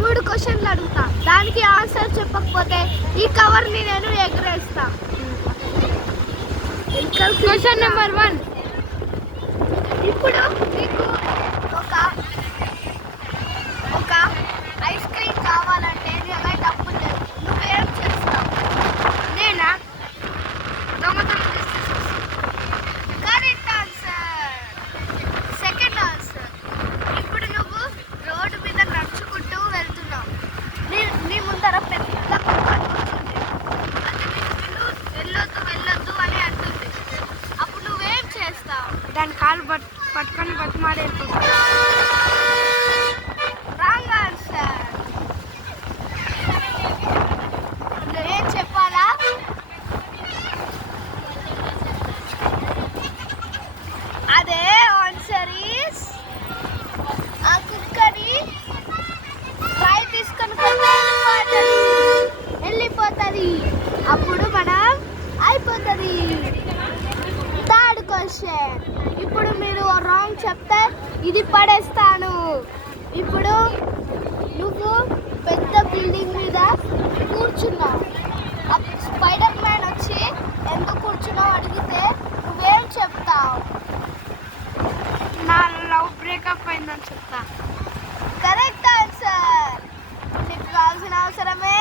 మూడు క్వశ్చన్లు అడుగుతా, దానికి ఆన్సర్ చెప్పకపోతే ఈ కవర్ని నేను ఎగరేస్తా. Question number 1. ఇప్పుడు నీకు ఒక ఐస్ క్రీమ్ కావాలంటే నీ దగ్గర డబ్బులు లేవు, నువ్వేం చేస్తావు? నేనా దొంగతనం చేస్తా. Correct answer. Second answer. ఇప్పుడు నువ్వు రోడ్డు మీద నడుచుకుంటూ వెళ్తున్నావు, నీ ముందర పెద్ద కుక్క ఉంటుంది, అది నిన్ను వెళ్ళొద్దు అని అంటుంది. అప్పుడు నువ్వేం చేస్తావు? దాని కాలు పట్టుకొని బతిమాడేస్తాను. Wrong answer. నువ్వేం చెప్పాలా? అదే ఆన్సర్ ఈస్ ఆ కుక్కని ఫ్రై తీసుకొని వెళ్ళిపోతుంది. అప్పుడు మనం అయిపోతుంది. Third question. ఇప్పుడు మీరు రాంగ్ చెప్తే ఇది పడేస్తాను. ఇప్పుడు నువ్వు పెద్ద బిల్డింగ్ మీద కూర్చున్నావు, స్పైడర్ మ్యాన్ వచ్చి ఎందుకు కూర్చున్నావు అడిగితే నువ్వేం చెప్తావు? నా లవ్ బ్రేకప్ అయిందని చెప్తా. Correct answer. నీకు కావాల్సిన అవసరమే